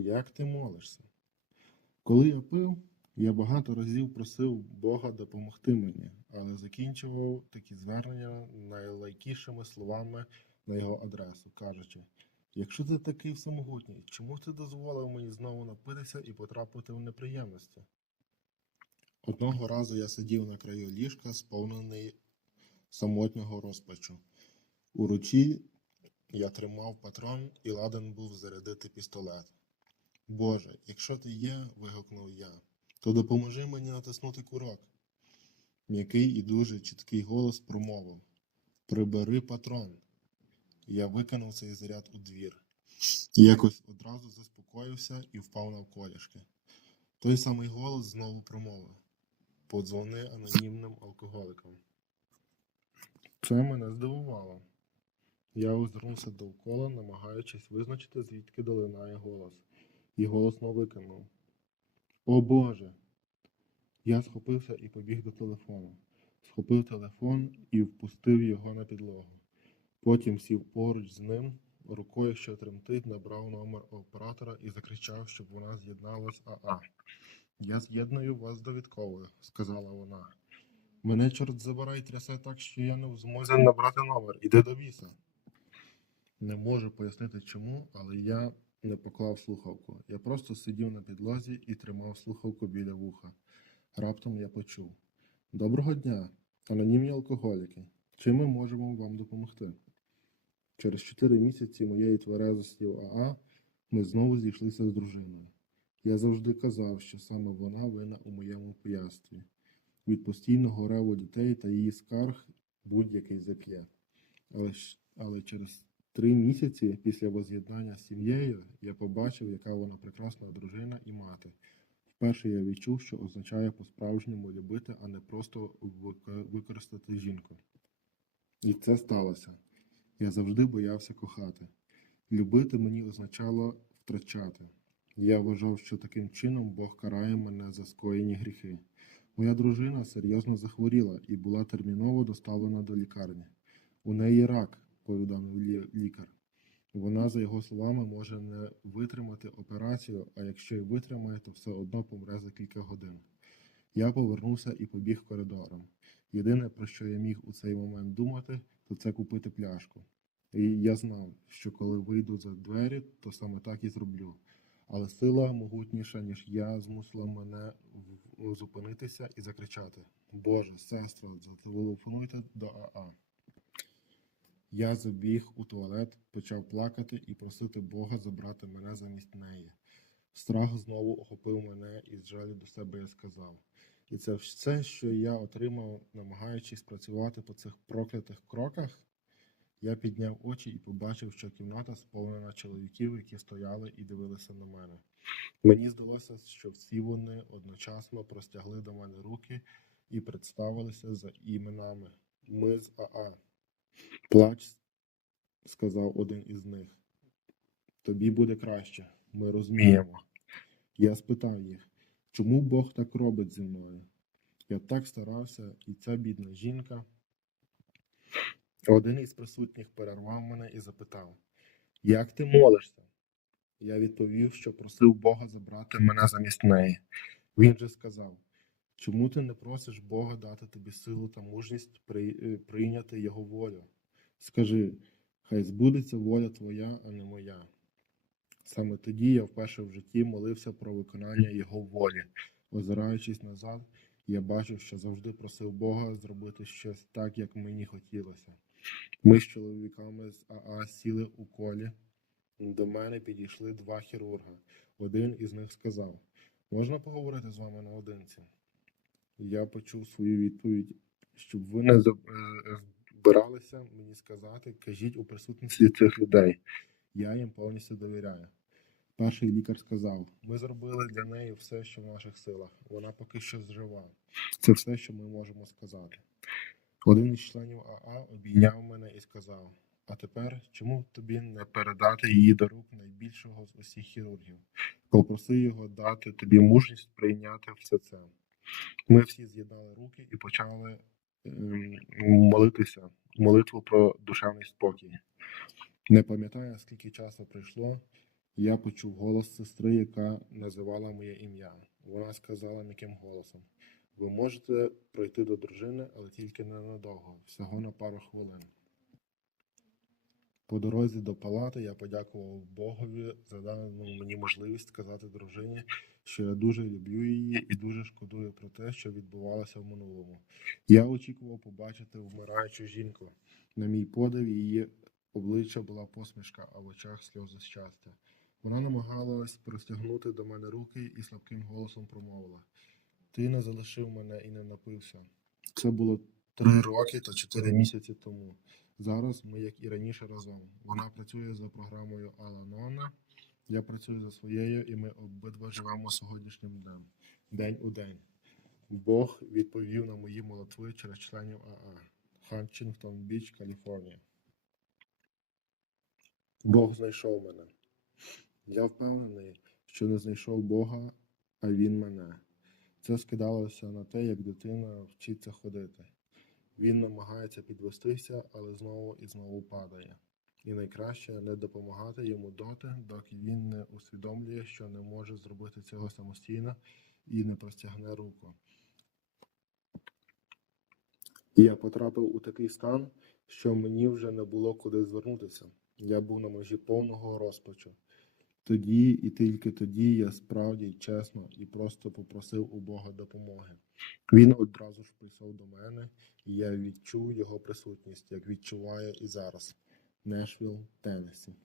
Як ти молишся? Коли я пив, я багато разів просив Бога допомогти мені, але закінчував такі звернення найлайкішими словами на його адресу, кажучи: якщо ти такий всемогутній, чому ти дозволив мені знову напитися і потрапити в неприємності? Одного разу я сидів на краю ліжка, сповнений самотнього розпачу. У руці я тримав патрон і ладен був зарядити пістолет. Боже, якщо ти є, вигукнув я, то допоможи мені натиснути курок. М'який і дуже чіткий голос промовив Прибери патрон. Я викинув цей заряд у двір. Якось одразу заспокоївся і впав навколішки. Той самий голос знову промовив Подзвони анонімним алкоголикам. Це мене здивувало. Я озирнувся довкола, намагаючись визначити, звідки долинає голос і голосно викинув. О Боже! Я схопився і побіг до телефону. Схопив телефон і впустив його на підлогу. Потім сів поруч з ним, рукою, що тремтить, набрав номер оператора і закричав, щоб вона з'єдналась АА. Я з'єдную вас довідковою, сказала вона. Мене чорт забирай трясе так, що я не в змозі набрати номер. Іди до біса. Не можу пояснити чому, але я не поклав слухавку. Я просто сидів на підлозі і тримав слухавку біля вуха. Раптом я почув: Доброго дня, анонімні алкоголіки. Чим ми можемо вам допомогти? Через чотири місяці моєї тверезості в АА ми знову зійшлися з дружиною. Я завжди казав, що саме вона винна у моєму пиястві. Від постійного реву дітей та її скарг будь-який зап'є. Але, але через Три місяці після воз'єднання з сім'єю я побачив, яка вона прекрасна дружина і мати. Вперше я відчув, що означає по-справжньому любити, а не просто використати жінку. І це сталося. Я завжди боявся кохати. Любити мені означало втрачати. Я вважав, що таким чином Бог карає мене за скоєні гріхи. Моя дружина серйозно захворіла і була терміново доставлена до лікарні. У неї рак, повідомив лі- лікар. Вона, за його словами, може не витримати операцію, а якщо й витримає, то все одно помре за кілька годин. Я повернувся і побіг коридором. Єдине, про що я міг у цей момент думати, то це купити пляшку. І я знав, що коли вийду за двері, то саме так і зроблю. Але сила могутніша, ніж я, змусила мене зупинитися і закричати: Боже, сестра, зателефонуйте до АА. Я забіг у туалет, почав плакати і просити Бога забрати мене замість неї. Страх знову охопив мене і з жалю до себе я сказав. І це все, що я отримав, намагаючись працювати по цих проклятих кроках. Я підняв очі і побачив, що кімната сповнена чоловіків, які стояли і дивилися на мене. Мені здалося, що всі вони одночасно простягли до мене руки і представилися за іменами. Ми з АА. Плач, сказав один із них. Тобі буде краще, ми розуміємо. Я спитав їх, чому Бог так робить зі мною? Я так старався, і ця бідна жінка. Один із присутніх перервав мене і запитав: Як ти молишся? Я відповів, що просив Бога забрати мене замість неї. Він же сказав: Чому ти не просиш Бога дати тобі силу та мужність е, прийняти Його волю? Скажи, хай збудеться воля твоя, а не моя. Саме тоді я вперше в житті молився про виконання Його волі. Озираючись назад, я бачив, що завжди просив Бога зробити щось так, як мені хотілося. Ми з чоловіками з АА сіли у колі. До мене підійшли два хірурга. Один із них сказав: Можна поговорити з вами наодинці? Я почув свою відповідь, щоб ви не е, збиралися мені сказати, кажіть у присутності цих людей. Я їм повністю довіряю. Перший лікар сказав: ми зробили для неї все, що в наших силах. Вона поки що жива. Це все, що ми можемо сказати. Один із членів АА обійняв мене і сказав: А тепер чому тобі не передати її до рук найбільшого з усіх хірургів? Попроси його дати тобі мужність прийняти все це. Ми всі з'єднали руки і почали ем, молитися, молитву про душевний спокій. Не пам'ятаю, скільки часу пройшло, я почув голос сестри, яка називала моє ім'я. Вона сказала м'яким голосом: ви можете пройти до дружини, але тільки ненадовго, всього на пару хвилин. По дорозі до палати я подякував Богові за дану мені можливість сказати дружині, що я дуже люблю її і дуже шкодую про те, що відбувалося в минулому. Я очікував побачити вмираючу жінку. На мій подив її обличчя була посмішка, а в очах сльози щастя. Вона намагалась простягнути до мене руки і слабким голосом промовила: Ти не залишив мене і не напився. Це було три роки та чотири місяці тому. Зараз ми, як і раніше, разом. Вона працює за програмою Аланона. Я працюю за своєю, і ми обидва живемо сьогоднішнім днем, день у день. Бог відповів на мої молитви через членів АА. Ханчингтон Біч, Каліфорнія. Бог знайшов мене. Я впевнений, що не знайшов Бога, а Він мене. Це скидалося на те, як дитина вчиться ходити. Він намагається підвестися, але знову і знову падає. І найкраще не допомагати йому доти, доки він не усвідомлює, що не може зробити цього самостійно і не простягне руку. Я потрапив у такий стан, що мені вже не було куди звернутися. Я був на межі повного розпачу. Тоді і тільки тоді я справді чесно і просто попросив у Бога допомоги. Він одразу ж прийшов до мене, і я відчув його присутність, як відчуваю і зараз. Nashville, Tennessee.